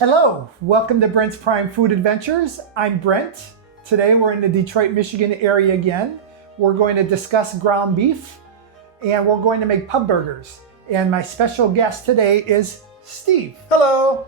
Hello, welcome to Brent's Prime Food Adventures. I'm Brent. Today we're in the Detroit, Michigan area again. We're going to discuss ground beef and we're going to make pub burgers. And my special guest today is Steve. Hello.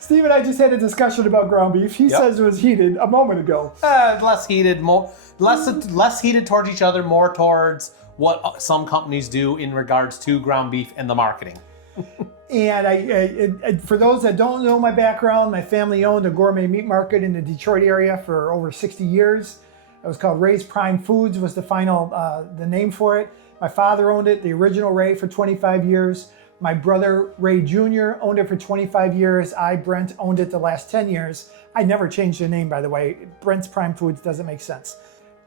Steve and I just had a discussion about ground beef. He says it was heated a moment ago. Less heated, less heated towards each other, more towards what some companies do in regards to ground beef and the marketing. And for those that don't know my background, my family owned a gourmet meat market in the Detroit area for over 60 years. It was called Ray's Prime Foods was the name for it. My father owned it, the original Ray, for 25 years. My brother, Ray Jr., owned it for 25 years. I, Brent, owned it the last 10 years. I never changed the name, by the way. Brent's Prime Foods doesn't make sense.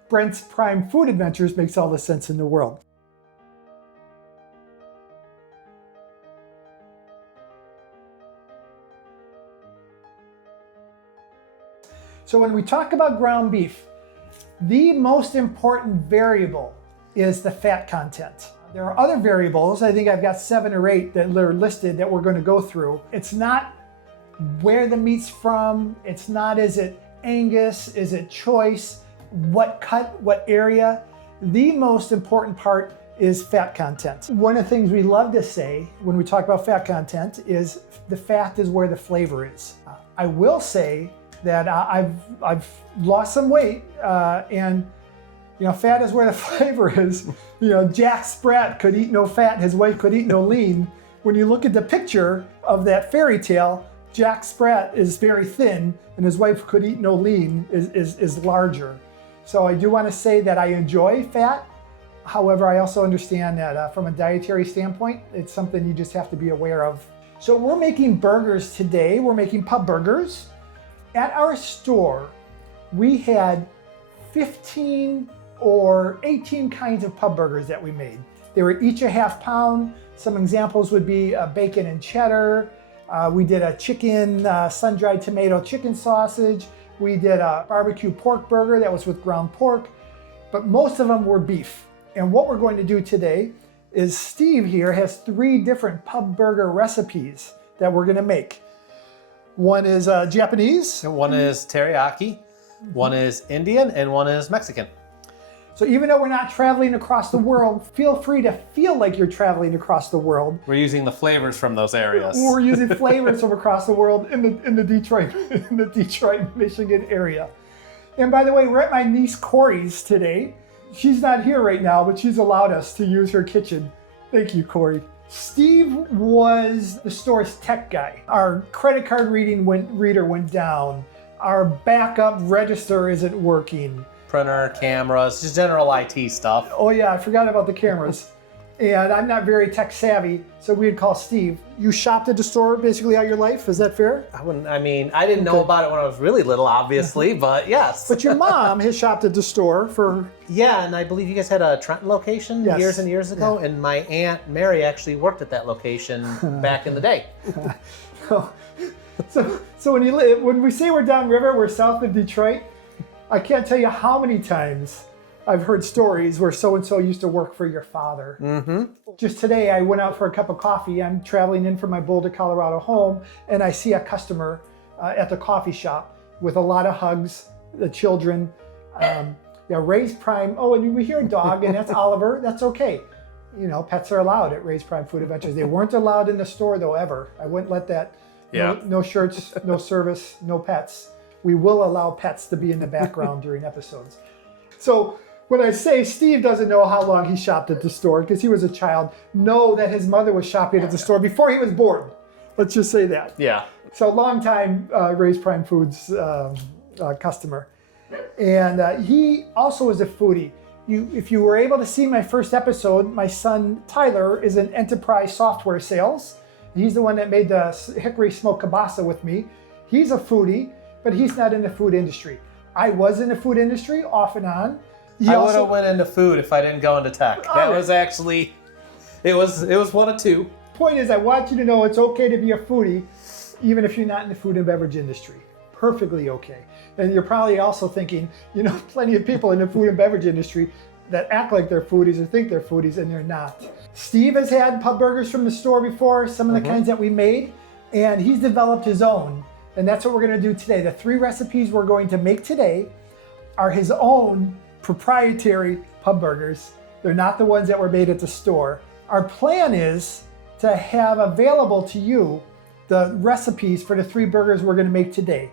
Brent's Prime Food Adventures makes all the sense in the world. So when we talk about ground beef, the most important variable is the fat content. There are other variables, I think I've got 7 or 8 that are listed that we're going to go through. It's not where the meat's from, it's not is it Angus, is it choice, what cut, what area. The most important part is fat content. One of the things we love to say when we talk about fat content is the fat is where the flavor is. I will say that I've lost some weight and fat is where the flavor is. Jack Sprat could eat no fat, his wife could eat no lean. When you look at the picture of that fairy tale, Jack Sprat is very thin and his wife could eat no lean is larger. So I do want to say that I enjoy fat. However, I also understand that from a dietary standpoint, it's something you just have to be aware of. So we're making burgers today. We're making pub burgers. At our store, we had 15 or 18 kinds of pub burgers that we made. They were each a half pound. Some examples would be bacon and cheddar. We did a chicken sun-dried tomato chicken sausage. We did a barbecue pork burger that was with ground pork, but most of them were beef. And what we're going to do today is Steve here has 3 different pub burger recipes that we're gonna make. One is Japanese. One is teriyaki, one is Indian, and one is Mexican. So even though we're not traveling across the world, feel free to feel like you're traveling across the world. We're using the flavors from those areas. We're using flavors from across the world in the Detroit, Michigan area. And by the way, we're at my niece Corey's today. She's not here right now, but she's allowed us to use her kitchen. Thank you, Corey. Steve was the store's tech guy. Our credit card reader went down. Our backup register isn't working. Printer, cameras, just general IT stuff. Oh yeah, I forgot about the cameras. And I'm not very tech savvy, so we'd call Steve. You shopped at the store basically all your life, is that fair? I didn't know about it when I was really little, obviously, but yes. But your mom has shopped at the store for... Yeah, and I believe you guys had a Trenton location years and years ago, and my Aunt Mary actually worked at that location back in the day. So when we say we're downriver, we're south of Detroit, I can't tell you how many times I've heard stories where so-and-so used to work for your father. Mm-hmm. Just today, I went out for a cup of coffee. I'm traveling in from my Boulder, Colorado home, and I see a customer at the coffee shop with a lot of hugs, the children. Ray's Prime, and we hear a dog, and that's Oliver. That's okay. Pets are allowed at Ray's Prime Food Adventures. They weren't allowed in the store, though, ever. I wouldn't let that. No shirts, no service, no pets. We will allow pets to be in the background during episodes. So When I say Steve doesn't know how long he shopped at the store because he was a child, know that his mother was shopping at the store before he was born. Let's just say that. Yeah. So long time Ray's Prime Foods customer. And he also is a foodie. If you were able to see my first episode, my son Tyler is in enterprise software sales. He's the one that made the hickory smoked kielbasa with me. He's a foodie, but he's not in the food industry. I was in the food industry off and on. I would have went into food if I didn't go into tech. That was actually, it was one of two. Point is, I want you to know it's okay to be a foodie, even if you're not in the food and beverage industry. Perfectly okay. And you're probably also thinking, plenty of people in the food and beverage industry that act like they're foodies or think they're foodies, and they're not. Steve has had pub burgers from the store before, some of the kinds that we made, and he's developed his own. And that's what we're going to do today. The 3 recipes we're going to make today are his own proprietary pub burgers. They're not the ones that were made at the store. Our plan is to have available to you the recipes for the 3 burgers we're going to make today.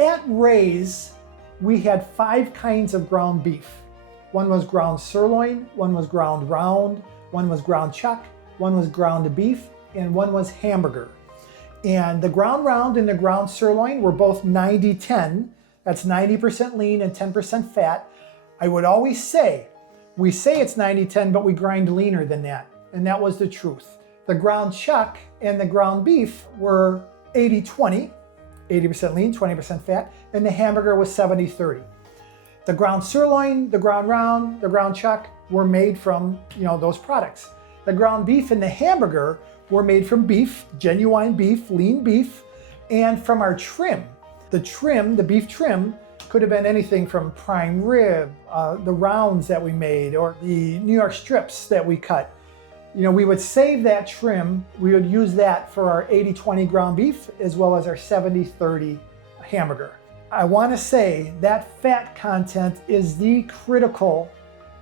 At Ray's, we had 5 kinds of ground beef. One was ground sirloin, one was ground round, one was ground chuck, one was ground beef, and one was hamburger. And the ground round and the ground sirloin were both 90-10. That's 90% lean and 10% fat. I would always say, we say it's 90-10, but we grind leaner than that. And that was the truth. The ground chuck and the ground beef were 80-20, 80% lean, 20% fat, and the hamburger was 70-30. The ground sirloin, the ground round, the ground chuck were made from, those products. The ground beef and the hamburger were made from beef, genuine beef, lean beef, and from our trim. The trim, the beef trim, could have been anything from prime rib, the rounds that we made, or the New York strips that we cut. We would save that trim. We would use that for our 80-20 ground beef, as well as our 70-30 hamburger. I want to say that fat content is the critical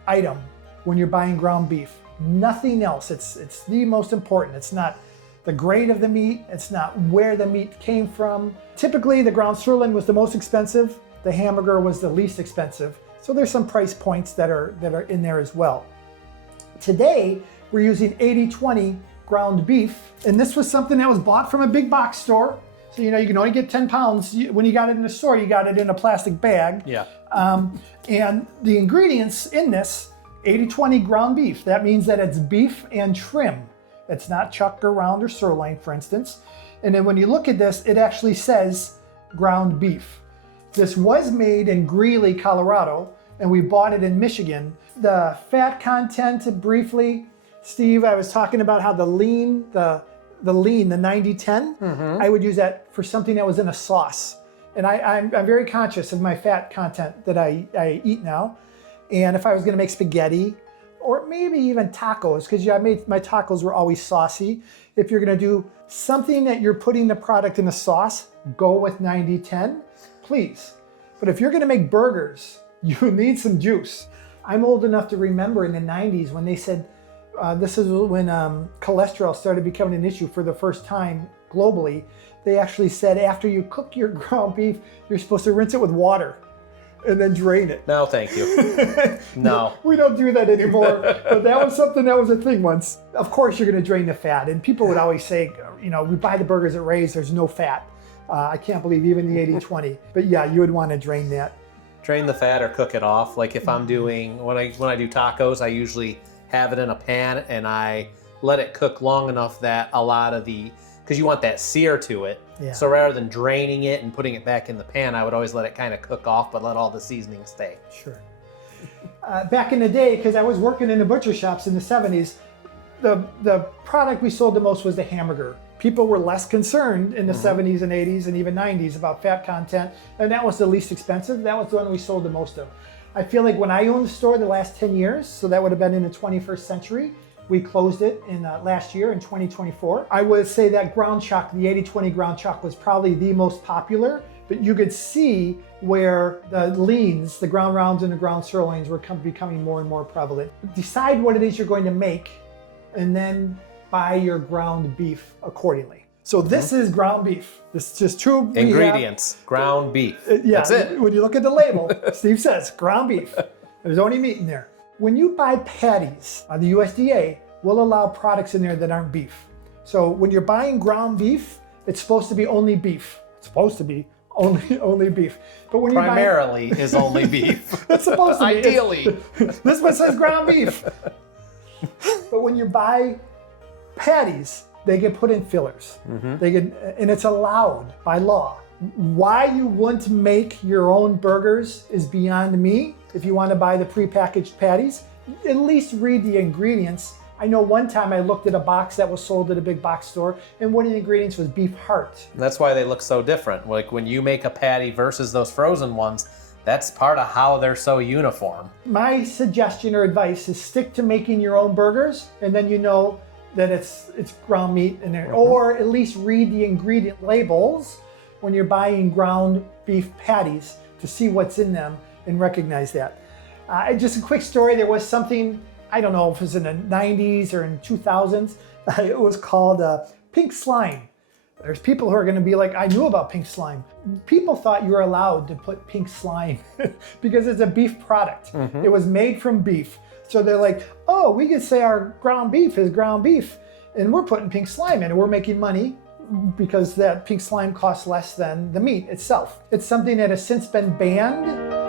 item when you're buying ground beef. Nothing else. It's the most important. It's not the grade of the meat. It's not where the meat came from. Typically, the ground sirloin was the most expensive. The hamburger was the least expensive. So there's some price points that are in there as well. Today, we're using 80-20 ground beef. And this was something that was bought from a big box store. So, you can only get 10 pounds. When you got it in the store, you got it in a plastic bag. Yeah. And the ingredients in this, 80-20 ground beef. That means that it's beef and trim. It's not chuck or round or sirloin, for instance. And then when you look at this, it actually says ground beef. This was made in Greeley, Colorado, and we bought it in Michigan. The fat content, briefly, Steve, I was talking about how the lean, the 90-10, I would use that for something that was in a sauce. And I'm very conscious of my fat content that I eat now. And if I was going to make spaghetti, or maybe even tacos, because my tacos were always saucy. If you're going to do something that you're putting the product in a sauce, go with 90-10, please. But if you're going to make burgers, you need some juice. I'm old enough to remember in the 90s when they said, this is when cholesterol started becoming an issue for the first time globally. They actually said after you cook your ground beef, you're supposed to rinse it with water and then drain it. No, thank you. No. We don't do that anymore. But that was something that was a thing once. Of course, you're going to drain the fat. And people would always say, we buy the burgers at Ray's, there's no fat. I can't believe even the 80-20. But yeah, you would want to drain that. Drain the fat or cook it off. Like if I'm doing, when I do tacos, I usually have it in a pan and I let it cook long enough that a lot of because you want that sear to it. Yeah. So rather than draining it and putting it back in the pan, I would always let it kind of cook off, but let all the seasoning stay. Sure. Back in the day, because I was working in the butcher shops in the 70s, the product we sold the most was the hamburger. People were less concerned in the 70s and 80s and even 90s about fat content, and that was the least expensive. That was the one we sold the most of. I feel like when I owned the store the last 10 years, so that would have been in the 21st century, we closed it in last year in 2024. I would say that ground chuck, the 80-20 ground chuck, was probably the most popular, but you could see where the leans, the ground rounds and the ground sirloins were becoming more and more prevalent. Decide what it is you're going to make and then buy your ground beef accordingly. So this is ground beef. This is just two ingredients. Ground beef. Yeah, that's it. When you look at the label, Steve says ground beef. There's only meat in there. When you buy patties, the USDA will allow products in there that aren't beef. So when you're buying ground beef, it's supposed to be only beef. It's supposed to be only beef. But when primarily is only beef. It's supposed to be. Ideally. This one says ground beef. But when you buy patties, they get put in fillers. And it's allowed by law. Why you wouldn't make your own burgers is beyond me. If you want to buy the prepackaged patties, at least read the ingredients. I know one time I looked at a box that was sold at a big box store, and one of the ingredients was beef heart. That's why they look so different. Like when you make a patty versus those frozen ones, that's part of how they're so uniform. My suggestion or advice is stick to making your own burgers, and then you know that it's ground meat in there. Or at least read the ingredient labels when you're buying ground beef patties to see what's in them and recognize that. Just a quick story, there was something, I don't know if it was in the 90s or in 2000s, it was called pink slime. There's people who are gonna be like, I knew about pink slime. People thought you were allowed to put pink slime because it's a beef product. It was made from beef. So they're like, oh, we can say our ground beef is ground beef and we're putting pink slime in and we're making money because that pink slime costs less than the meat itself. It's something that has since been banned.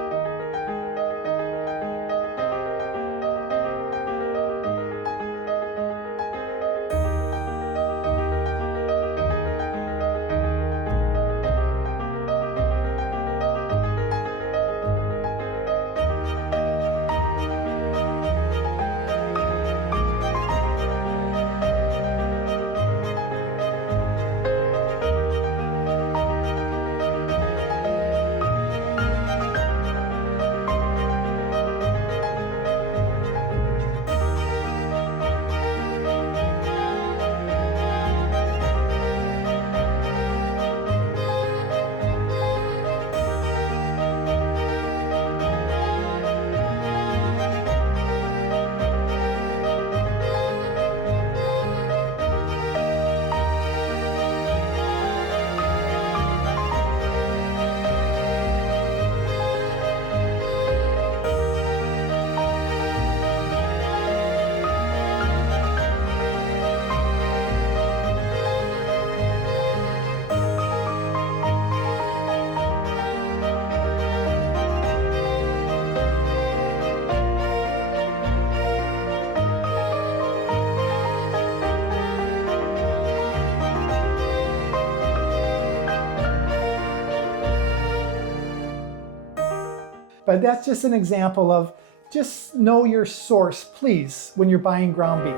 But that's just an example of just know your source, please, when you're buying ground beef.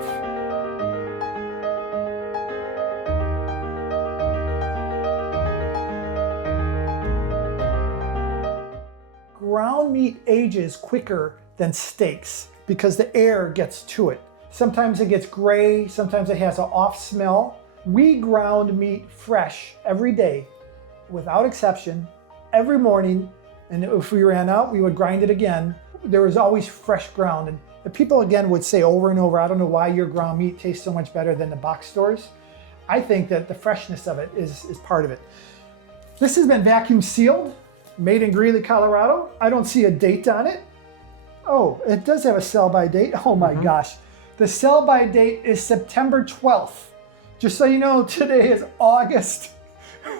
Ground meat ages quicker than steaks because the air gets to it. Sometimes it gets gray, sometimes it has an off smell. We ground meat fresh every day, without exception, every morning. And if we ran out, we would grind it again. There was always fresh ground. And the people again would say over and over, I don't know why your ground meat tastes so much better than the box stores. I think that the freshness of it is part of it. This has been vacuum sealed, made in Greeley, Colorado. I don't see a date on it. Oh, it does have a sell-by date. Oh my gosh. The sell-by date is September 12th. Just so you know, today is August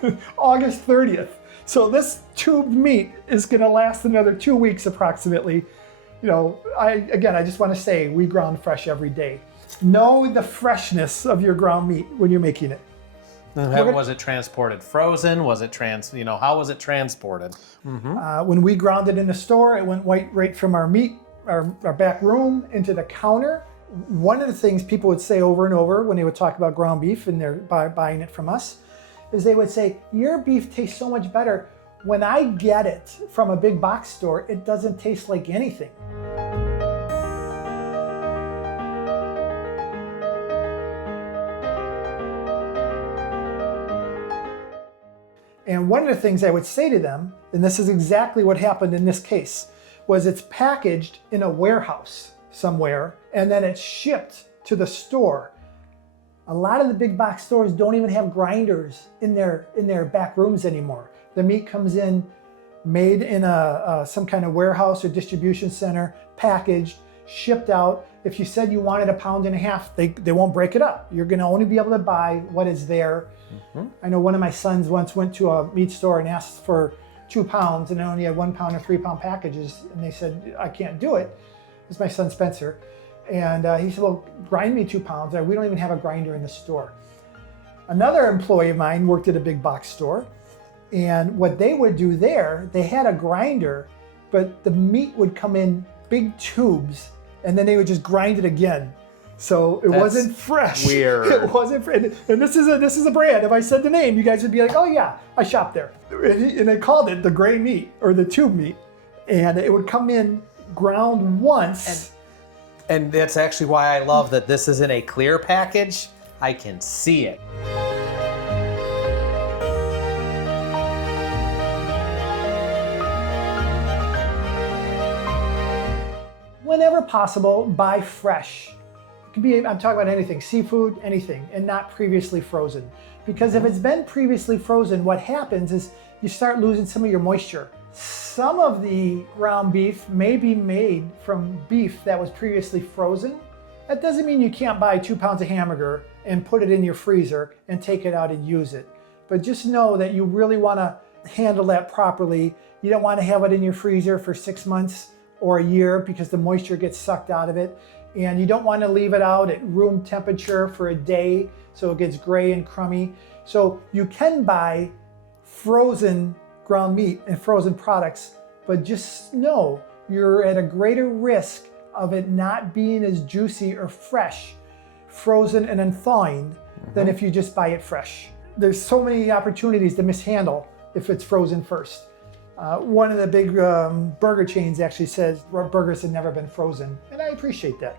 30th. So this tubed meat is gonna last another 2 weeks approximately. You know, I just wanna say we ground fresh every day. Know the freshness of your ground meat when you're making it. Was it transported frozen? Was it how was it transported? When we ground it in the store, it went right from our back room into the counter. One of the things people would say over and over when they would talk about ground beef and they're buying it from us is they would say, your beef tastes so much better. When I get it from a big box store, it doesn't taste like anything. And one of the things I would say to them, and this is exactly what happened in this case, was it's packaged in a warehouse somewhere, and then it's shipped to the store. A lot of the big box stores don't even have grinders in their back rooms anymore. The meat comes in made in some kind of warehouse or distribution center, packaged, shipped out. If you said you wanted 1.5 pounds, they won't break it up. You're gonna only be able to buy what is there. I know one of my sons once went to a meat store and asked for 2 pounds and they only had 1 pound and 3 pound packages. And they said, I can't do it. It was my son Spencer. And he said, well, grind me 2 pounds. We don't even have a grinder in the store. Another employee of mine worked at a big box store. And what they would do there, they had a grinder, but the meat would come in big tubes and then they would just grind it again. So it wasn't fresh. Weird. It wasn't fresh. And this is a brand. If I said the name, you guys would be like, oh yeah, I shopped there. And they called it the gray meat or the tube meat. And it would come in ground once. And that's actually why I love that this is in a clear package. I can see it. Whenever possible, buy fresh. It could be, I'm talking about anything, seafood, anything, and not previously frozen. Because if it's been previously frozen, what happens is you start losing some of your moisture. Some of the ground beef may be made from beef that was previously frozen. That doesn't mean you can't buy 2 pounds of hamburger and put it in your freezer and take it out and use it. But just know that you really want to handle that properly. You don't want to have it in your freezer for 6 months or a year because the moisture gets sucked out of it. And you don't want to leave it out at room temperature for a day so it gets gray and crummy. So you can buy frozen ground meat and frozen products, but just know you're at a greater risk of it not being as juicy or fresh, frozen and then thawing, than if you just buy it fresh. There's so many opportunities to mishandle if it's frozen first. One of the big burger chains actually says burgers have never been frozen, and I appreciate that.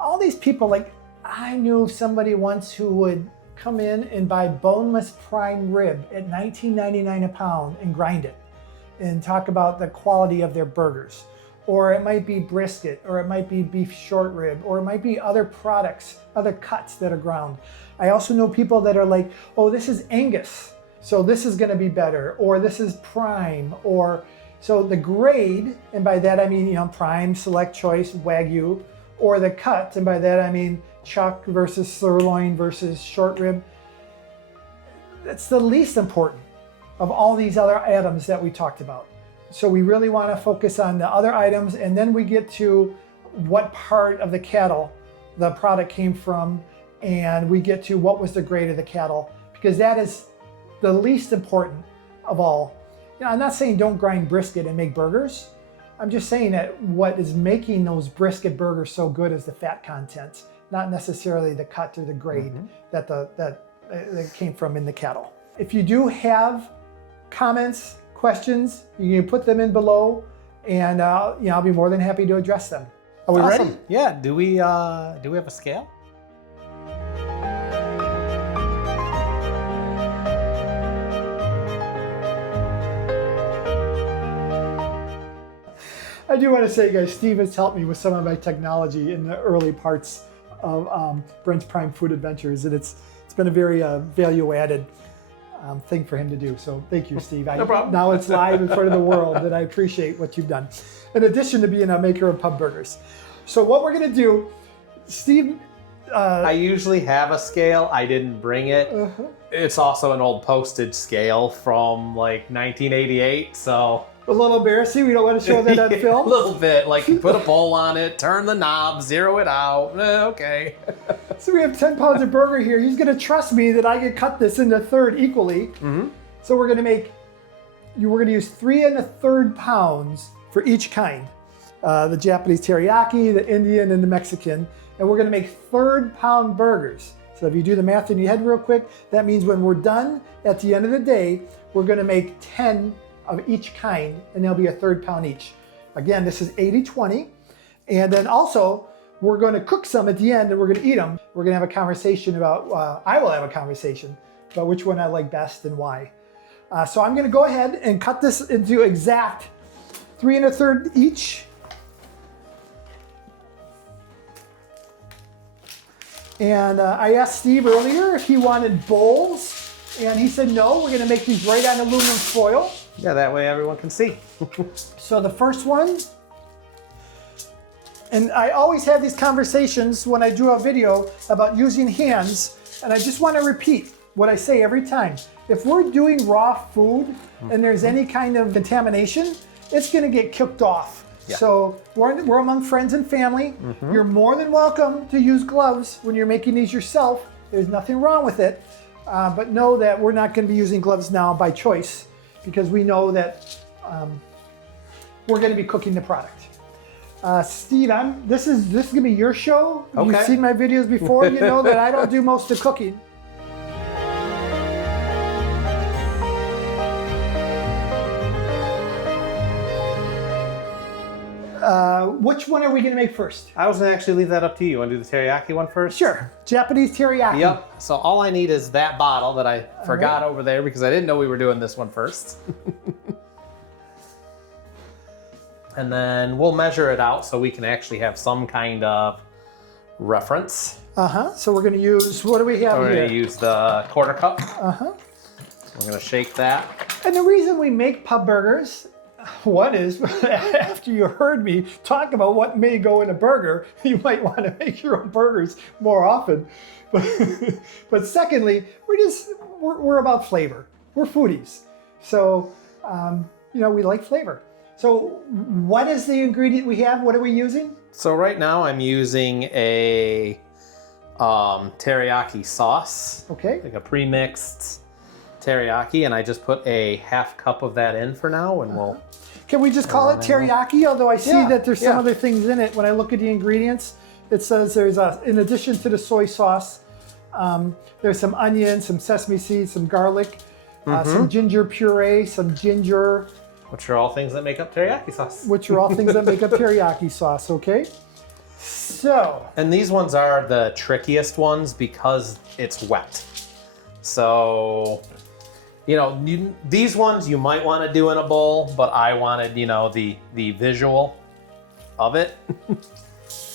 All these people, like I knew somebody once who would come in and buy boneless prime rib at $19.99 a pound and grind it and talk about the quality of their burgers. Or it might be brisket, or it might be beef short rib, or it might be other products, other cuts that are ground. I also know people that are like, oh, this is Angus, so this is gonna be better, or this is prime, or so the grade, and by that I mean, prime, select choice, Wagyu, or the cut, and by that I mean chuck versus sirloin versus short rib. That's the least important of all these other items that we talked about. So we really want to focus on the other items, and then we get to what part of the cattle the product came from, and we get to what was the grade of the cattle, because that is the least important of all. I'm not saying don't grind brisket and make burgers. I'm just saying that what is making those brisket burgers so good is the fat content, not necessarily the cut or the grade that came from in the cattle. If you do have comments, questions, you can put them in below, and I'll be more than happy to address them. Are we ready? Yeah. Do we have a scale? I do want to say, guys, Steve has helped me with some of my technology in the early parts of Brent's Prime Food Adventures, and it's been a very value-added thing for him to do. So thank you, Steve. No problem. Now it's live in front of the world, and I appreciate what you've done. In addition to being a maker of pub burgers. So what we're gonna do, Steve. I usually have a scale. I didn't bring it. It's also an old postage scale from like 1988, so. A little embarrassing. We don't want to show that on film. A little bit. Like you put a bowl on it, turn the knob, zero it out. Okay. So we have 10 pounds of burger here. He's going to trust me that I can cut this into a third equally. So we're going to use 3 1/3 pounds for each kind. The Japanese teriyaki, the Indian, and the Mexican. And we're going to make 1/3 pound burgers. So if you do the math in your head real quick, that means when we're done at the end of the day, we're going to make 10 of each kind, and they'll be 1/3 pound each. Again, this is 80-20. And then also, we're going to cook some at the end, and we're going to eat them. We're going to have a conversation about, I will have a conversation about which one I like best and why. So I'm going to go ahead and cut this into exact 3 1/3 each. And I asked Steve earlier if he wanted bowls, and he said no, we're gonna make these right on aluminum foil. Yeah, that way everyone can see. So the first one, and I always have these conversations when I do a video about using hands, and I just want to repeat what I say every time. If we're doing raw food and there's any kind of contamination, it's going to get kicked off. Yeah. So we're among friends and family. You're more than welcome to use gloves when you're making these yourself. There's nothing wrong with it. But know that we're not going to be using gloves now by choice, because we know that we're going to be cooking the product. Steve, this is going to be your show. Okay. You've seen my videos before. You know that I don't do most of the cooking. Which one are we going to make first? I was gonna actually leave that up to you. You want to do the teriyaki one first? Sure. Japanese teriyaki. Yep. So all I need is that bottle that I forgot over there because I didn't know we were doing this one first. And then we'll measure it out so we can actually have some kind of reference. So we're going to use, what do we have We're here? going to use the quarter cup. We're going to shake that. And the reason we make pub burgers, one is, after you heard me talk about what may go in a burger, you might want to make your own burgers more often. But secondly, we're about flavor. We're foodies. So, we like flavor. So what is the ingredient we have? What are we using? So right now I'm using a teriyaki sauce. Okay. Like a pre-mixed teriyaki, and I just put a half cup of that in for now, and we'll... Can we just call it teriyaki? Although I see that there's some other things in it. When I look at the ingredients, it says there's in addition to the soy sauce, there's some onion, some sesame seeds, some garlic, some ginger puree, some ginger. Which are all things that make up teriyaki sauce. Which are all things that make up teriyaki sauce, okay? So. And these ones are the trickiest ones because it's wet. So, these ones you might want to do in a bowl, but I wanted, the visual of it.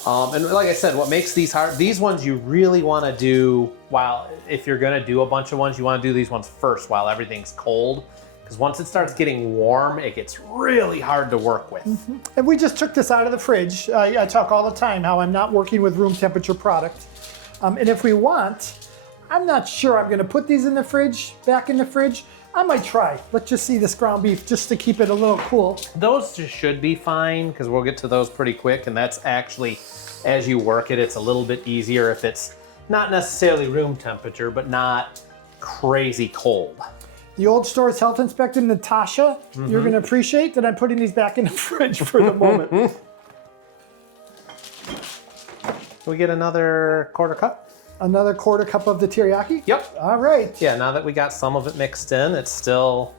And like I said, what makes these hard, these ones you really want to do if you're going to do a bunch of ones, you want to do these ones first while everything's cold. Because once it starts getting warm, it gets really hard to work with. And we just took this out of the fridge. I talk all the time how I'm not working with room temperature product. And if we want, I'm not sure I'm going to put these in the fridge, back in the fridge. I might try. Let's just see this ground beef just to keep it a little cool. Those just should be fine because we'll get to those pretty quick. And that's actually, as you work it, it's a little bit easier if it's not necessarily room temperature, but not crazy cold. The old store's health inspector, Natasha, you're going to appreciate that I'm putting these back in the fridge for the moment. Can we get another quarter cup? Another quarter cup of the teriyaki? Yep. All right. Yeah, now that we got some of it mixed in, it's still...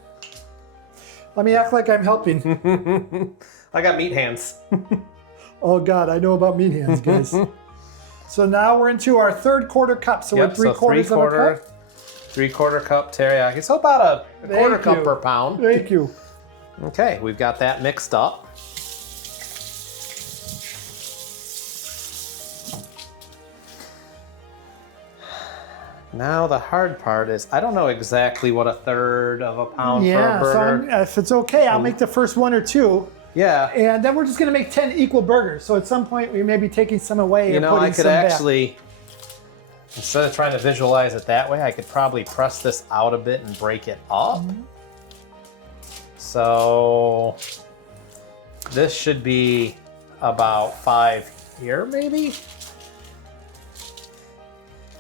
Let me act like I'm helping. I got meat hands. Oh God, I know about meat hands, guys. So now we're into our third quarter cup. So we're three-quarters of a cup. 3/4 cup teriyaki. So about a quarter cup per pound. Thank you. Okay, we've got that mixed up. Now the hard part is I don't know exactly what 1/3 of a pound for a burger. So if it's okay, I'll make the first one or two. Yeah. And then we're just going to make 10 equal burgers. So at some point we may be taking some away and putting I could some actually... Instead of trying to visualize it that way, I could probably press this out a bit and break it up. So this should be about 5 here, maybe?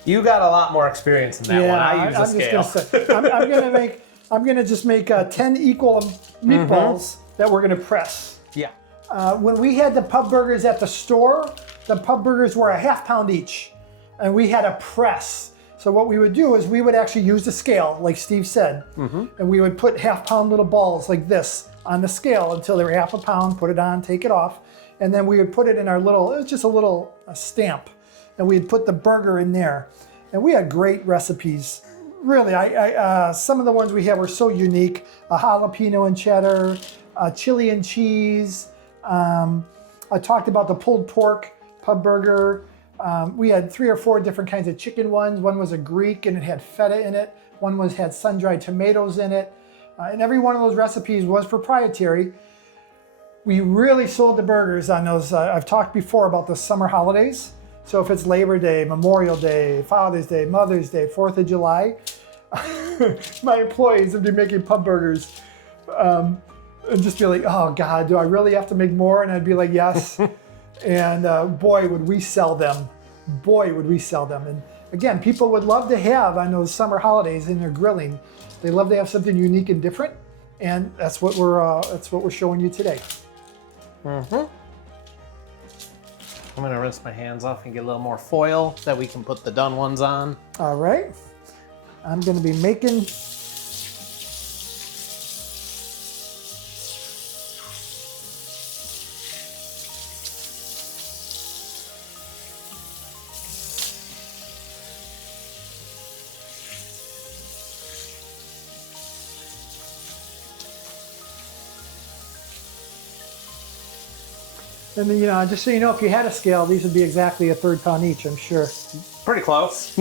You got a lot more experience in that one. I use a scale. Just gonna say, I'm gonna just make 10 equal meatballs that we're gonna press. Yeah. When we had the pub burgers at the store, the pub burgers were a ½ pound each. And we had a press. So what we would do is we would actually use the scale, like Steve said, and we would put ½ pound little balls like this on the scale until they were ½ pound, put it on, take it off, and then we would put it in our little, it was just a stamp, and we'd put the burger in there. And we had great recipes. Really, some of the ones we had were so unique. A jalapeno and cheddar, chili and cheese. I talked about the pulled pork pub burger. We had 3 or 4 different kinds of chicken ones. One was a Greek and it had feta in it. One had sun-dried tomatoes in it. And every one of those recipes was proprietary. We really sold the burgers on those. I've talked before about the summer holidays. So if it's Labor Day, Memorial Day, Father's Day, Mother's Day, 4th of July, my employees would be making pub burgers and just be like, oh God, do I really have to make more? And I'd be like, yes. And boy, would we sell them. Boy, would we sell them. And again, people would love to have on those summer holidays in their grilling. They love to have something unique and different. And that's what we're showing you today. Mm-hmm. I'm gonna rinse my hands off and get a little more foil that we can put the done ones on. All right. I'm gonna be making and then, just so you know, if you had a scale, these would be exactly a 1/3 pound each, I'm sure. Pretty close.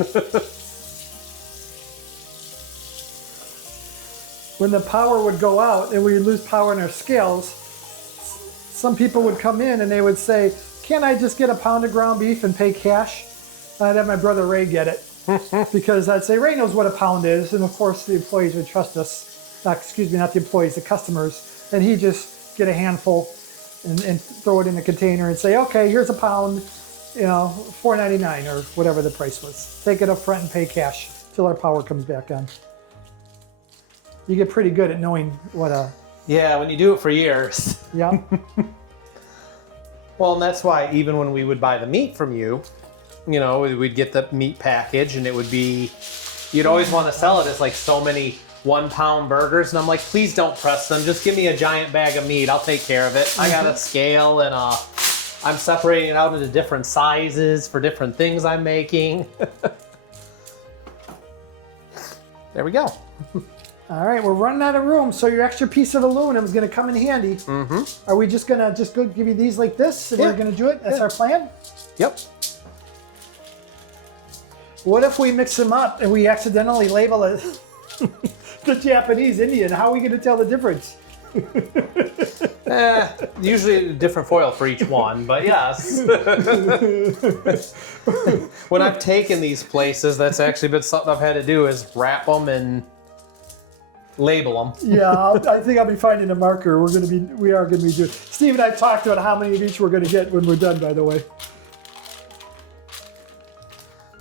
When the power would go out and we would lose power in our scales, some people would come in and they would say, can't I just get a pound of ground beef and pay cash? I'd have my brother Ray get it. Because I'd say, Ray knows what a pound is. And of course the employees would trust us. Not the employees, the customers. And he'd just get a handful and throw it in the container and say, okay, here's a pound, $4.99 or whatever the price was. Take it up front and pay cash till our power comes back on. You get pretty good at knowing what a... Yeah, when you do it for years. Yeah. Well, and that's why even when we would buy the meat from you, we'd get the meat package and it would be, you'd always want to sell it as like so many 1-pound burgers. And I'm like, please don't press them. Just give me a giant bag of meat. I'll take care of it. I got a scale and I'm separating it out into different sizes for different things I'm making. There we go. All right, we're running out of room, so your extra piece of aluminum is going to come in handy. Mm-hmm. Are we just going to go give you these like this, and we're going to do it? That's our plan? Yep. What if we mix them up and we accidentally label it the Japanese Indian? How are we going to tell the difference? Usually different foil for each one, but yes. When I've taken these places, that's actually been something I've had to do is wrap them and label them. Yeah, I think I'll be finding a marker. We are going to be doing. Steve and I talked about how many of each we're going to get when we're done, by the way.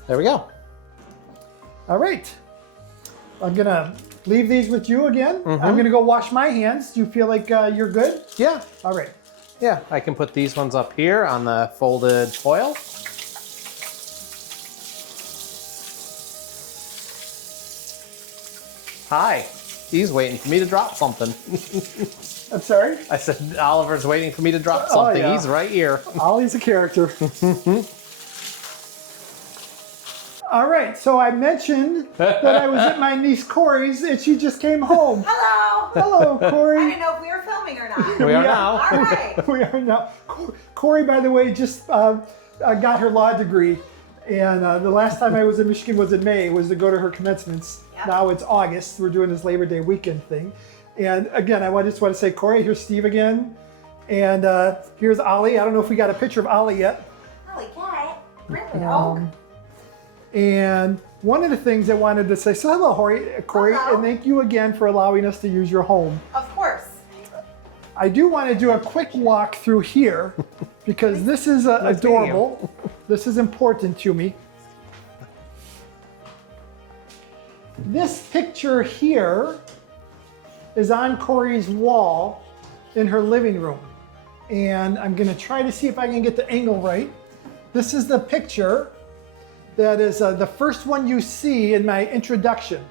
There we go. All right. I'm going to leave these with you again. Mm-hmm. I'm going to go wash my hands. Do you feel like you're good? Yeah. All right. Yeah, I can put these ones up here on the folded foil. Hi. He's waiting for me to drop something. I'm sorry? I said Oliver's waiting for me to drop something. Yeah. He's right here. Ollie's a character. All right, so I mentioned that I was at my niece Corey's and she just came home. Hello. Hello, Corey. I didn't know if we were filming or not. We are now. All right. We are now. Corey, by the way, just got her law degree. And the last time I was in Michigan was in May, was to go to her commencements. Yep. Now it's August. We're doing this Labor Day weekend thing. And again, I just want to say, Corey, here's Steve again. And here's Ollie. I don't know if we got a picture of Ollie yet. Ollie cat. Brent the dog. And one of the things I wanted to say, so hello, Corey, Hello. and thank you again for allowing us to use your home. Of course. I do want to do a quick walk through here because this is Nice adorable. This is important to me. This picture here is on Corey's wall in her living room. And I'm going to try to see if I can get the angle right. This is the picture that is the first one you see in my introduction.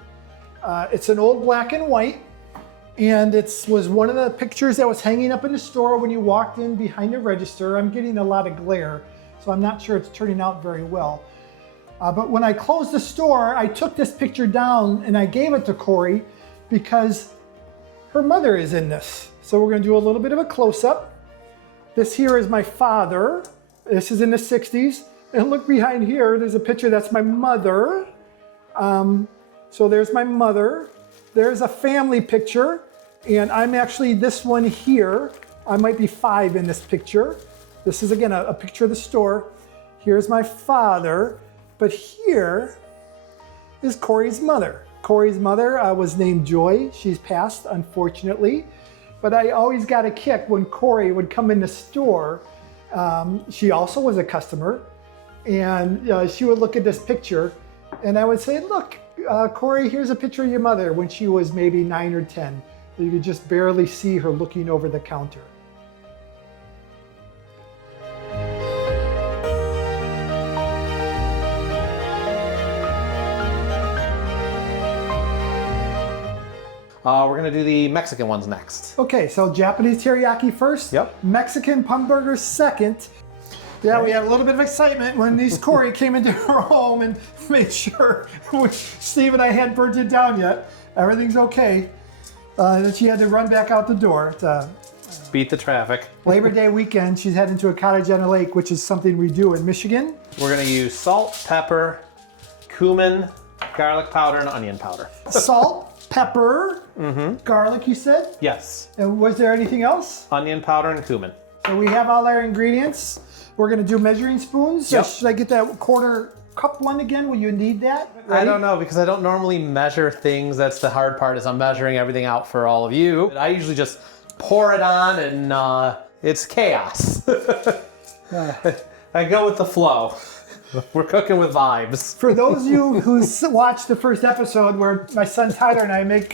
It's an old black and white, and it was one of the pictures that was hanging up in the store when you walked in behind the register. I'm getting a lot of glare, so I'm not sure it's turning out very well. But when I closed the store, I took this picture down and I gave it to Corey because her mother is in this. So we're gonna do a little bit of a close-up. This here is my father. This is in the 60s. And look behind here, there's a picture, that's my mother. So there's my mother. There's a family picture, and I'm actually this one here. I might be 5 in this picture. This is, again, a picture of the store. Here's my father, but here is Corey's mother. Corey's mother was named Joy. She's passed, unfortunately, but I always got a kick when Corey would come in the store. She also was a customer, and she would look at this picture, and I would say, look, Corey, here's a picture of your mother when she was maybe 9 or 10. You could just barely see her looking over the counter. We're gonna do the Mexican ones next. Okay, so Japanese teriyaki first. Yep. Mexican pub burgers second. Yeah, we had a little bit of excitement when these Corey came into her home and made sure Steve and I hadn't burnt it down yet. Everything's okay. Then she had to run back out the door. Beat the traffic. Labor Day weekend, she's heading to a cottage on a lake, which is something we do in Michigan. We're gonna use salt, pepper, cumin, garlic powder, and onion powder. Salt, pepper, garlic, you said? Yes. And was there anything else? Onion powder and cumin. So we have all our ingredients. We're gonna do measuring spoons. Yep. Should I get that 1/4 cup one again? Will you need that? I don't know, because I don't normally measure things. That's the hard part, is I'm measuring everything out for all of you. I usually just pour it on and it's chaos. I go with the flow. We're cooking with vibes. For those of you who watched the first episode where my son Tyler and I make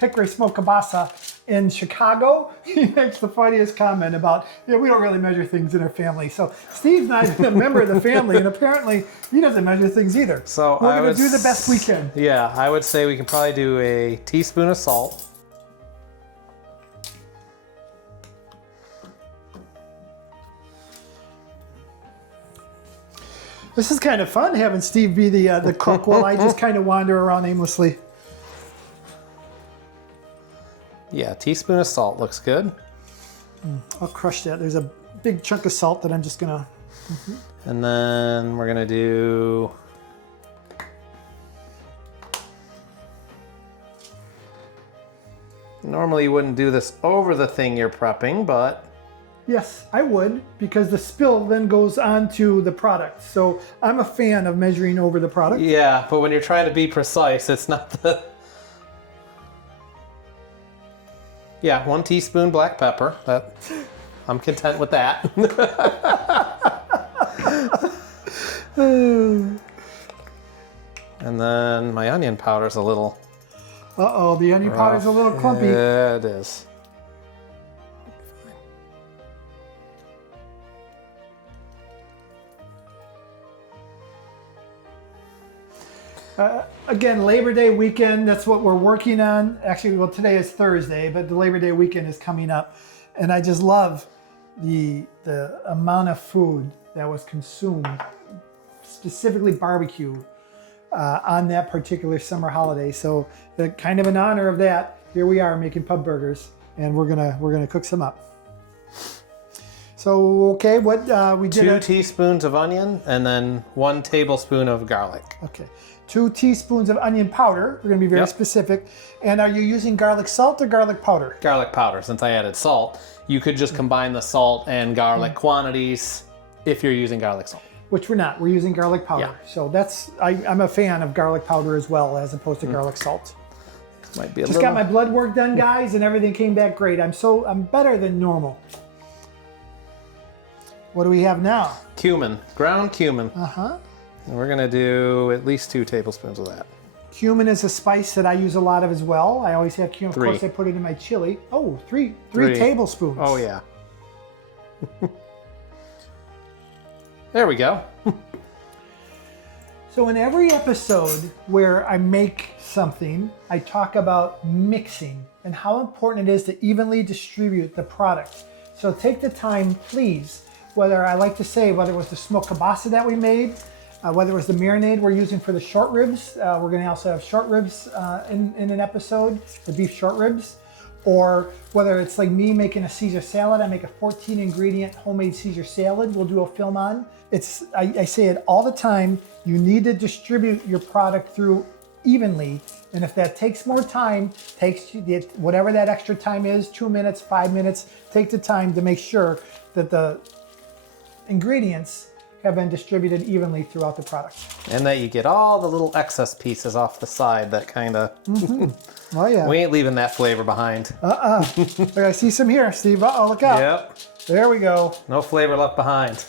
hickory smoked kielbasa in Chicago, he makes the funniest comment about, we don't really measure things in our family. So Steve's not even a member of the family, and apparently he doesn't measure things either. So we're going to do the best we can. Yeah, I would say we can probably do a teaspoon of salt. This is kind of fun having Steve be the cook while I just kind of wander around aimlessly. Yeah, a teaspoon of salt looks good. I'll crush that. There's a big chunk of salt that I'm just gonna... And then we're gonna do... Normally you wouldn't do this over the thing you're prepping, but... Yes, I would, because the spill then goes onto the product. So I'm a fan of measuring over the product. Yeah, but when you're trying to be precise, it's not the... Yeah, 1 teaspoon black pepper. I'm content with that. And then my onion powder's a little... Uh-oh, the onion powder's a little clumpy. Yeah, it is. Again, Labor Day weekend, that's what we're working on. Actually, well, today is Thursday, but the Labor Day weekend is coming up. And I just love the amount of food that was consumed, specifically barbecue, on that particular summer holiday. So kind of in honor of that, here we are making pub burgers, and we're gonna cook some up. So, okay, what we did... 2 teaspoons of onion, and then 1 tablespoon of garlic. Okay. 2 teaspoons of onion powder. We're going to be very specific. And are you using garlic salt or garlic powder? Garlic powder, since I added salt. You could just combine the salt and garlic quantities if you're using garlic salt. Which we're not. We're using garlic powder. Yeah. So that's, I'm a fan of garlic powder as well, as opposed to garlic salt. Might be a Just got my blood work done, guys, and everything came back great. I'm better than normal. What do we have now? Cumin, ground cumin. Uh-huh. And we're gonna do at least 2 tablespoons of that. Cumin is a spice that I use a lot of as well. I always have cumin. 3. Of course, I put it in my chili. Oh, three tablespoons. Oh yeah. There we go. So in every episode where I make something, I talk about mixing and how important it is to evenly distribute the product. So take the time, please, whether it was the smoked kielbasa that we made, whether it was the marinade we're using for the short ribs. We're going to also have short ribs in an episode, the beef short ribs. or whether it's like me making a Caesar salad, I make a 14 ingredient homemade Caesar salad we'll do a film on. I say it all the time, you need to distribute your product through evenly. And if that takes more time, whatever that extra time is, 2 minutes, 5 minutes, take the time to make sure that the ingredients have been distributed evenly throughout the product. And that you get all the little excess pieces off the side that kind of... Oh yeah. We ain't leaving that flavor behind. I see some here, Steve. Uh-oh, look out. Yep. There we go. No flavor left behind.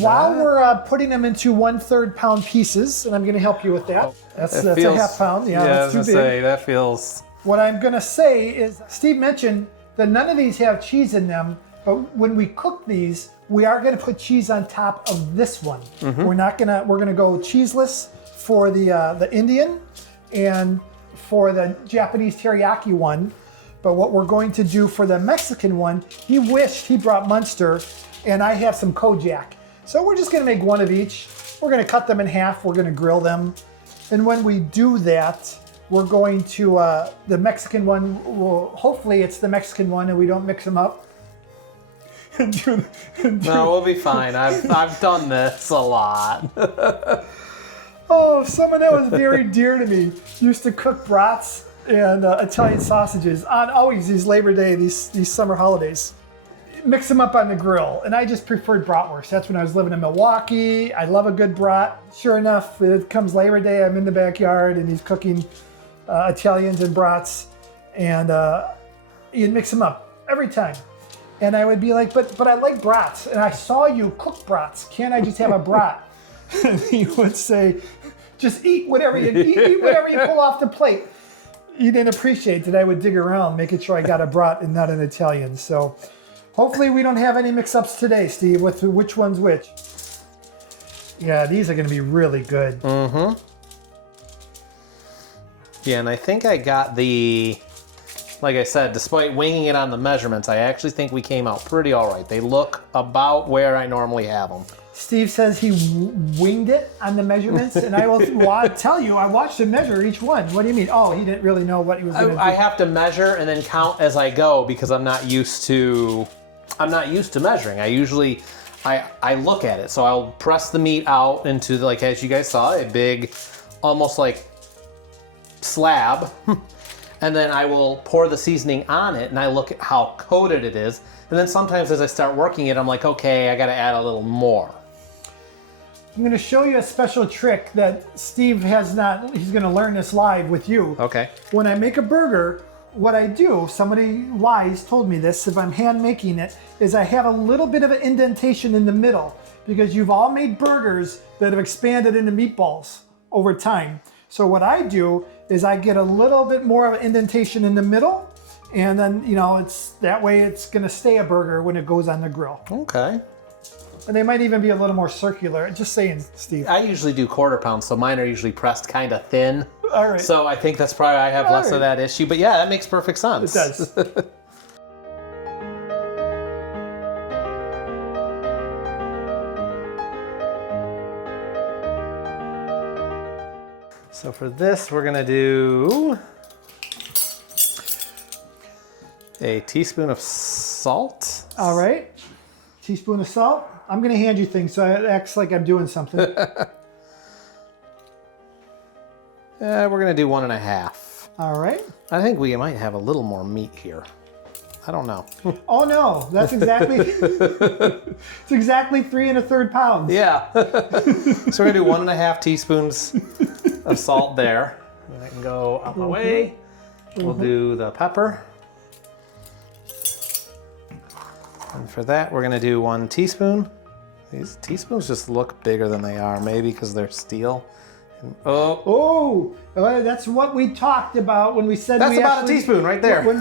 While we're putting them into 1/3 pound pieces, and I'm going to help you with that. That's a half pound. Yeah, that's too big. That feels... What I'm going to say is, Steve mentioned that none of these have cheese in them, but when we cook these, we are going to put cheese on top of this one. We're going to go cheeseless for the Indian and for the Japanese teriyaki one. But what we're going to do for the Mexican one, he wished he brought Munster, and I have some Kojak. So we're just gonna make one of each. We're gonna cut them in half, we're gonna grill them. And when we do that, we're going to, the Mexican one, hopefully it's the Mexican one and we don't mix them up. No, we'll be fine. I've done this a lot. Oh, someone that was very dear to me used to cook brats and Italian sausages on always these Labor Day, these summer holidays. Mix them up on the grill, and I just preferred bratwurst. That's when I was living in Milwaukee. I love a good brat. Sure enough, it comes Labor Day, I'm in the backyard, and he's cooking Italians and brats, and you'd mix them up every time. And I would be like, but I like brats, and I saw you cook brats. Can't I just have a brat? And he would say, just eat whatever you pull off the plate. You didn't appreciate that I would dig around, making sure I got a brat and not an Italian. So hopefully we don't have any mix-ups today, Steve, with which one's which. Yeah, these are going to be really good. Yeah, and I think I got like I said, despite winging it on the measurements, I actually think we came out pretty all right. They look about where I normally have them. Steve says he winged it on the measurements, and I'll tell you, I watched him measure each one. What do you mean? Oh, he didn't really know what he was going to do. I have to measure and then count as I go because I'm not used to measuring. I look at it. So I'll press the meat out into, like as you guys saw, a big, almost like slab. And then I will pour the seasoning on it and I look at how coated it is. And then sometimes as I start working it, I'm like, okay, I got to add a little more. I'm going to show you a special trick that Steve he's going to learn this live with you. Okay. When I make a burger, what I do, somebody wise told me this, if I'm hand making it, is I have a little bit of an indentation in the middle because you've all made burgers that have expanded into meatballs over time. So what I do is I get a little bit more of an indentation in the middle, and then, it's that way it's going to stay a burger when it goes on the grill. Okay. And they might even be a little more circular. Just saying, Steve. I usually do quarter pounds, so mine are usually pressed kind of thin. All right. So I think that's probably I have less of that issue. But yeah, that makes perfect sense. It does. So for this, we're gonna do a teaspoon of salt. All right. Teaspoon of salt. I'm going to hand you things so it acts like I'm doing something. We're going to do 1.5. All right. I think we might have a little more meat here. I don't know. Oh no, that's exactly, it's exactly 3 1/3 pounds. Yeah. So we're going to do 1.5 teaspoons of salt there. And I can go out my way. We'll do the pepper. And for that, we're going to do 1 teaspoon. These teaspoons just look bigger than they are, maybe because they're steel. And, that's what we talked about when we said that's about a teaspoon right there. When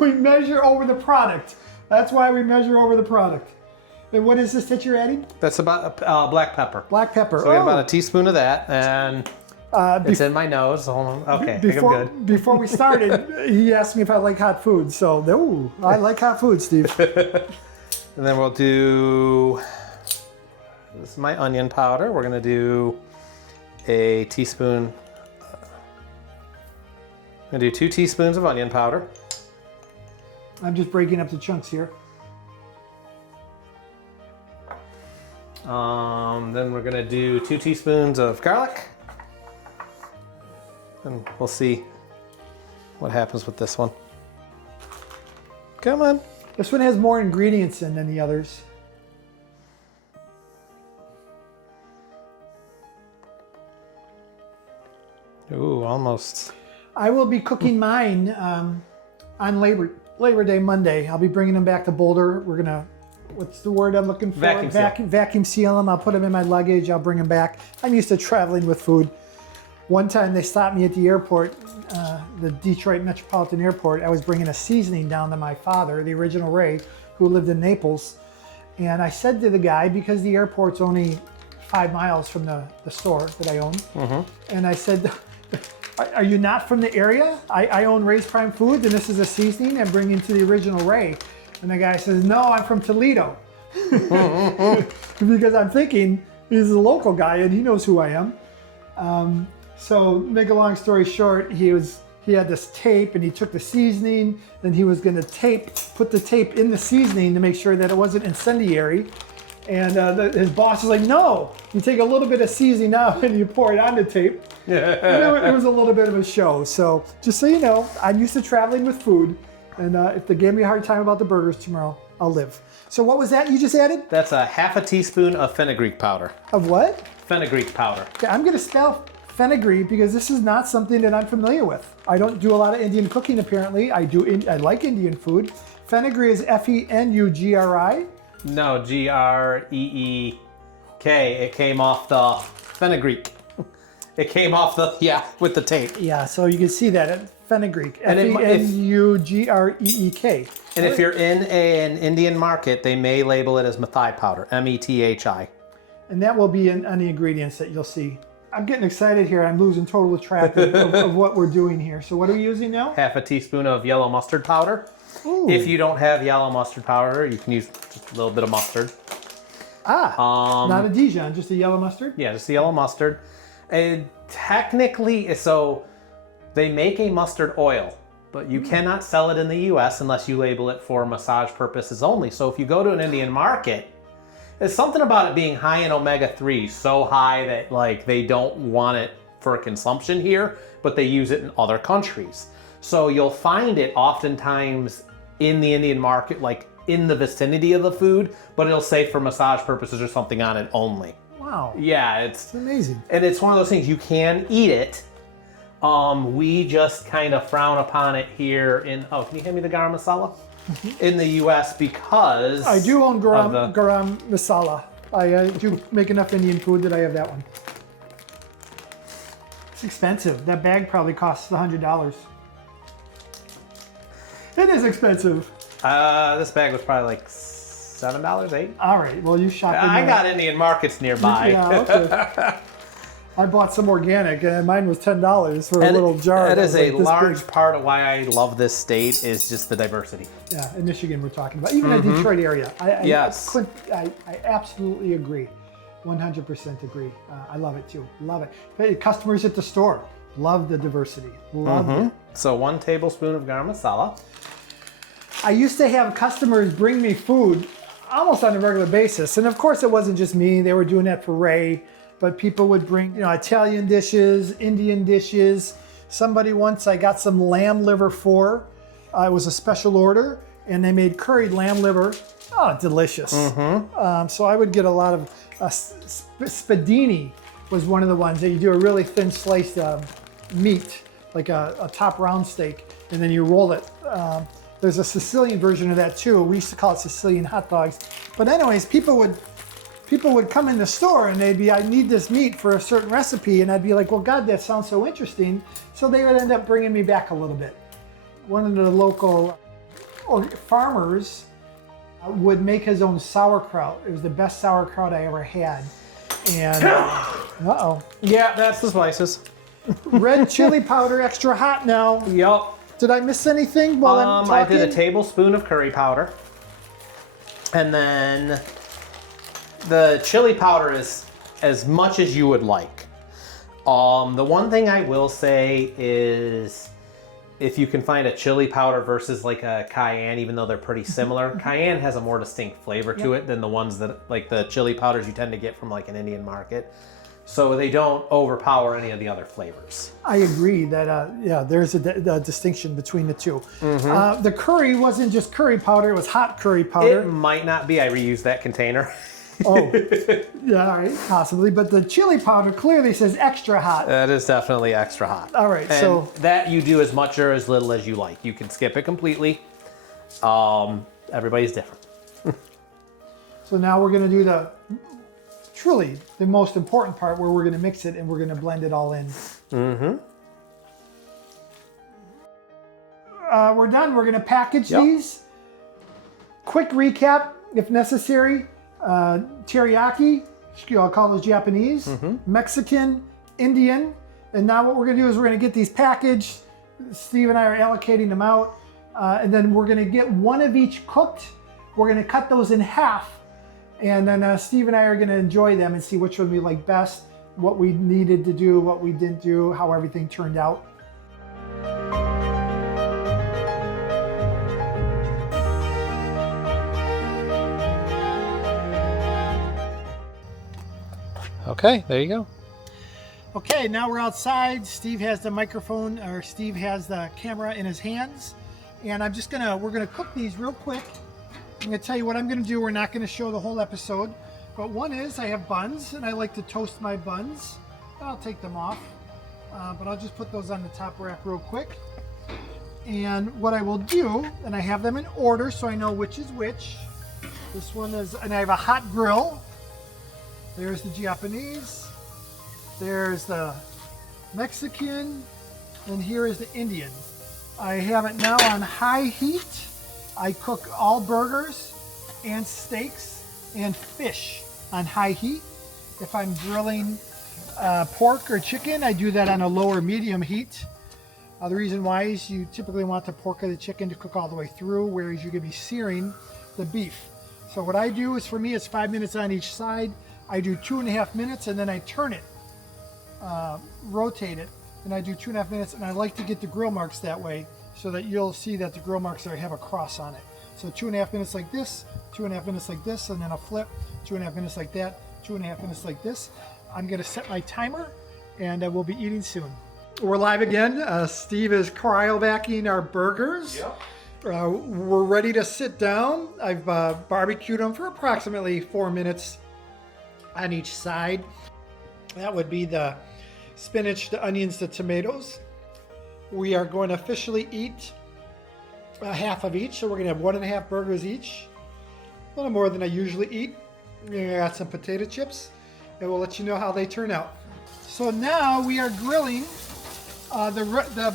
we measure over the product. That's why we measure over the product. And what is this that you're adding? That's about black pepper. Black pepper. So we have about a teaspoon of that, and it's in my nose. Hold on. Okay, I think I'm good. Before we started, he asked me if I like hot food. So, I like hot food, Steve. And then we'll do, this is my onion powder. We're going to do a teaspoon. I'm gonna do 2 teaspoons of onion powder. I'm just breaking up the chunks here. Then we're gonna do 2 teaspoons of garlic. And we'll see what happens with this one. Come on. This one has more ingredients in than the others. Ooh, almost. I will be cooking mine on Labor Day Monday. I'll be bringing them back to Boulder. We're gonna, what's the word I'm looking for? Vacuum seal them. I'll put them in my luggage. I'll bring them back. I'm used to traveling with food. One time they stopped me at the airport, the Detroit Metropolitan Airport. I was bringing a seasoning down to my father, the original Ray, who lived in Naples. And I said to the guy, because the airport's only 5 miles from the store that I own, and I said, are you not from the area? I own Ray's Prime Foods, and this is a seasoning I'm bringing to the original Ray. And the guy says, no, I'm from Toledo. Because I'm thinking he's a local guy and he knows who I am. So make a long story short, he had this tape and he took the seasoning, then he was going to put the tape in the seasoning to make sure that it wasn't incendiary. And his boss was like, no, you take a little bit of seasoning out and you pour it on the tape. And it was a little bit of a show. So just so you know, I'm used to traveling with food. And if they gave me a hard time about the burgers tomorrow, I'll live. So what was that you just added? That's a half a teaspoon of fenugreek powder. Of what? Fenugreek powder. Okay, I'm going to spell fenugreek because this is not something that I'm familiar with. I don't do a lot of Indian cooking apparently. I like Indian food. Fenugreek is F-E-N-U-G-R-I. No, G-R-E-E-K. It came off the fenugreek. It came off with the tape. Yeah, so you can see that. Fenugreek. And F-E-N-U-G-R-E-E-K. And if you're in an Indian market, they may label it as methi powder, M-E-T-H-I. And that will be on the ingredients that you'll see. I'm getting excited here. I'm losing total track of what we're doing here. So what are we using now? Half a teaspoon of yellow mustard powder. Ooh. If you don't have yellow mustard powder, you can use just a little bit of mustard. Not a Dijon, just a yellow mustard? Yeah, just the yellow mustard. And technically, so they make a mustard oil, but you cannot sell it in the US unless you label it for massage purposes only. So if you go to an Indian market, there's something about it being high in omega-3, so high that like they don't want it for consumption here, but they use it in other countries. So you'll find it oftentimes in the Indian market, like in the vicinity of the food, but it'll say for massage purposes or something on it only. Wow. Yeah, It's amazing. and it's one of those things, you can eat it. We just kind of frown upon it here in, can you hand me the garam masala? In the US because I do own garam masala. I do make enough Indian food that I have that one. It's expensive. That bag probably costs $100. It is expensive. This bag was probably like $7, $8. All right, well you shop in I there. got Indian markets nearby. Yeah, okay. I bought some organic and mine was $10 for a little jar. That is was a like this large big. part of why I love this state is just the diversity. Yeah, in Michigan we're talking about. Even the Detroit area. Yes. I absolutely agree. 100% agree. I love it too. Love it. Hey, customers at the store love the diversity. Love it. So 1 tablespoon of garam masala. I used to have customers bring me food almost on a regular basis. And of course it wasn't just me. They were doing that for Ray. But people would bring, Italian dishes, Indian dishes. Somebody once I got some lamb liver for. It was a special order, and they made curried lamb liver. Oh, delicious. So I would get a lot of spadini was one of the ones that you do a really thin sliced meat, like a top round steak, and then you roll it. There's a Sicilian version of that too. We used to call it Sicilian hot dogs. But anyways, people would come in the store and they'd be, I need this meat for a certain recipe. And I'd be like, well, God, that sounds so interesting. So they would end up bringing me back a little bit. One of the local farmers would make his own sauerkraut. It was the best sauerkraut I ever had. And, Yeah, that's the spices. red chili powder, extra hot now. Yup. Did I miss anything while I'm I talking? did a tablespoon of curry powder. And then the chili powder is as much as you would like. The one thing I will say is if you can find a chili powder versus like a cayenne, even though they're pretty similar, cayenne has a more distinct flavor to it than the ones that, like the chili powders you tend to get from like an Indian market. So they don't overpower any of the other flavors. I agree that, yeah, there's a distinction between the two. The curry wasn't just curry powder, it was hot curry powder. It might not be. I reused that container. Oh, yeah, all right, possibly. But the chili powder clearly says extra hot. That is definitely extra hot. All right, and so that you do as much or as little as you like. You can skip it completely. Everybody's different. So now we're going to do truly the most important part, where we're going to mix it and we're going to blend it all in. We're done. We're going to package these. Quick recap, if necessary. Teriyaki, I'll call those Japanese, Mexican, Indian. And now what we're going to do is we're going to get these packaged. Steve and I are allocating them out. And then we're going to get one of each cooked. We're going to cut those in half. And then Steve and I are going to enjoy them and see which one we like best, what we needed to do, what we didn't do, how everything turned out. Okay, there you go. Okay, now we're outside. Steve has the microphone, or Steve has the camera in his hands. And we're gonna cook these real quick. I'm gonna tell you what I'm gonna do. We're not gonna show the whole episode, but one is I have buns and I like to toast my buns. I'll take them off, but I'll just put those on the top rack real quick. And what I will do, and I have them in order so I know which is which. This one is, and I have a hot grill. There's the Japanese, there's the Mexican, and here is the Indian. I have it now on high heat. I cook all burgers and steaks and fish on high heat. If I'm grilling pork or chicken, I do that on a lower medium heat. The reason why is you typically want the pork or the chicken to cook all the way through, whereas you're gonna be searing the beef. So what I do is, for me, it's 5 minutes on each side. I do 2.5 minutes and then I turn it, rotate it, and I do 2.5 minutes, and I like to get the grill marks that way so that you'll see that the grill marks have a cross on it. So 2.5 minutes like this, 2.5 minutes like this, and then a flip, 2.5 minutes like that, 2.5 minutes like this. I'm gonna set my timer and we'll be eating soon. We're live again. Steve is cryovacuuming our burgers. Yep. We're ready to sit down. I've barbecued them for approximately 4 minutes on each side. That would be the spinach, the onions, the tomatoes. We are going to officially eat half of each, so we're going to have 1.5 burgers each. A little more than I usually eat. I got some potato chips, and we'll let you know how they turn out. So now we are grilling. The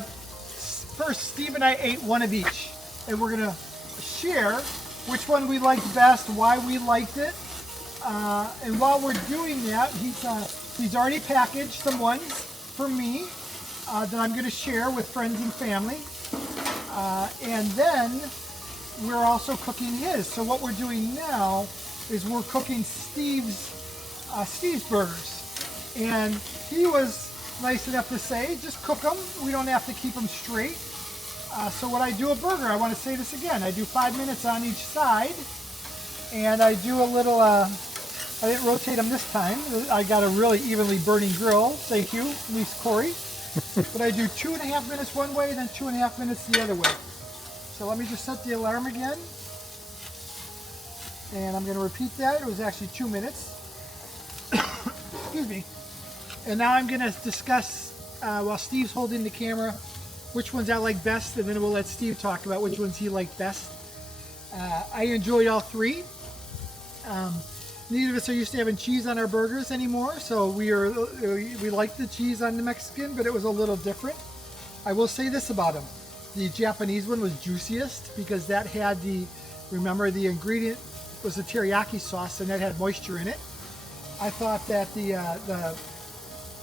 first, Steve and I ate one of each, and we're going to share which one we liked best, why we liked it. And while we're doing that, he's already packaged some ones for me that I'm going to share with friends and family. And then we're also cooking his. So what we're doing now is we're cooking Steve's burgers. And he was nice enough to say, just cook them. We don't have to keep them straight. So when I do a burger, I want to say this again, I do 5 minutes on each side. And I do a little, I didn't rotate them this time. I got a really evenly burning grill. Thank you, Miss Corey. But I do 2.5 minutes one way, then 2.5 minutes the other way. So let me just set the alarm again. And I'm going to repeat that. It was actually 2 minutes. Excuse me. And now I'm going to discuss, while Steve's holding the camera, which ones I like best, and then we'll let Steve talk about which ones he liked best. I enjoyed all three. Neither of us are used to having cheese on our burgers anymore, so we like the cheese on the Mexican, but it was a little different. I will say this about them. The Japanese one was juiciest because that had remember the ingredient was the teriyaki sauce, and that had moisture in it. I thought that the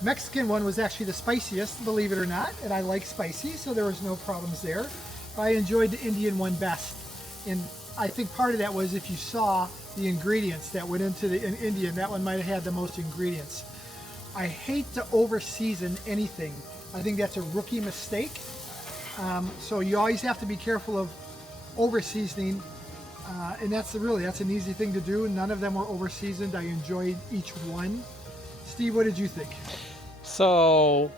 Mexican one was actually the spiciest, believe it or not, and I like spicy, so there was no problems there. I enjoyed the Indian one best, and I think part of that was if you saw the ingredients that went into the Indian, that one might have had the most ingredients. I hate to over season anything. I think that's a rookie mistake. So you always have to be careful of over seasoning. And that's an easy thing to do. None of them were over seasoned. I enjoyed each one. Steve, what did you think? So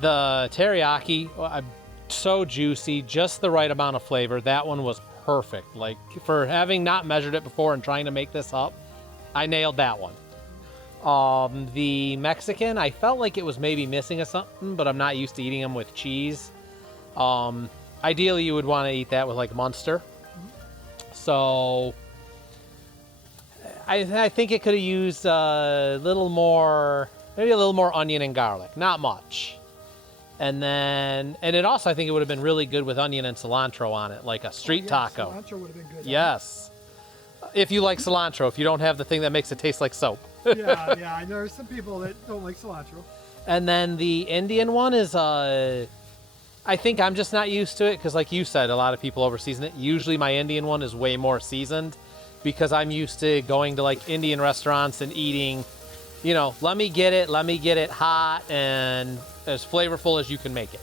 the teriyaki, so juicy, just the right amount of flavor. That one was perfect. Like, for having not measured it before and trying to make this up, I nailed that one. The Mexican, I felt like it was maybe missing something, but I'm not used to eating them with cheese. Ideally, you would want to eat that with like Munster. So I think it could have used maybe a little more onion and garlic, not much. And it also, I think it would have been really good with onion and cilantro on it, like a street taco. Cilantro would have been good. Yes. If you like cilantro, if you don't have the thing that makes it taste like soap. Yeah, I know there's some people that don't like cilantro. And then the Indian one is, I think I'm just not used to it because, like you said, a lot of people over-season it. Usually my Indian one is way more seasoned because I'm used to going to, like, Indian restaurants and eating, let me get it hot and as flavorful as you can make it.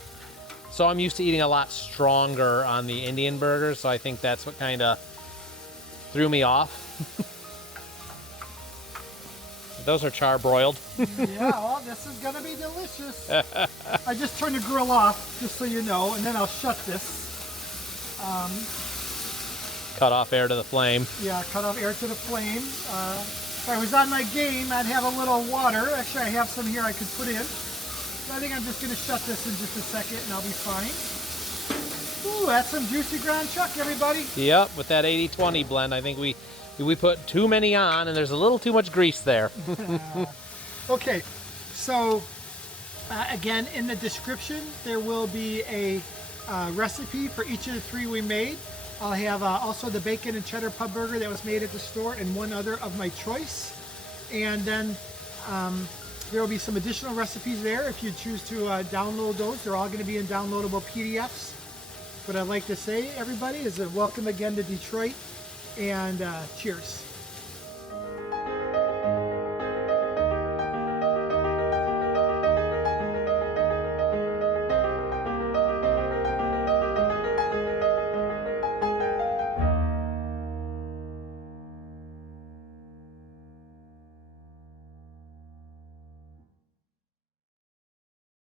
So I'm used to eating a lot stronger on the Indian burgers, so I think that's what kind of threw me off. Those are charbroiled. Yeah, well, this is going to be delicious. I just turned the grill off, just so you know, and then I'll shut this. Cut off air to the flame. Yeah, cut off air to the flame. If I was on my game, I'd have a little water. Actually, I have some here I could put in. So I think I'm just going to shut this in just a second, and I'll be fine. Ooh, that's some juicy ground chuck, everybody. Yep, with that 80-20 blend, I think we put too many on, and there's a little too much grease there. Okay, so again, in the description, there will be a recipe for each of the three we made. I'll have also the bacon and cheddar pub burger that was made at the store and one other of my choice. And then there will be some additional recipes there if you choose to download those. They're all going to be in downloadable PDFs. What I'd like to say, everybody, is welcome again to Detroit, and cheers.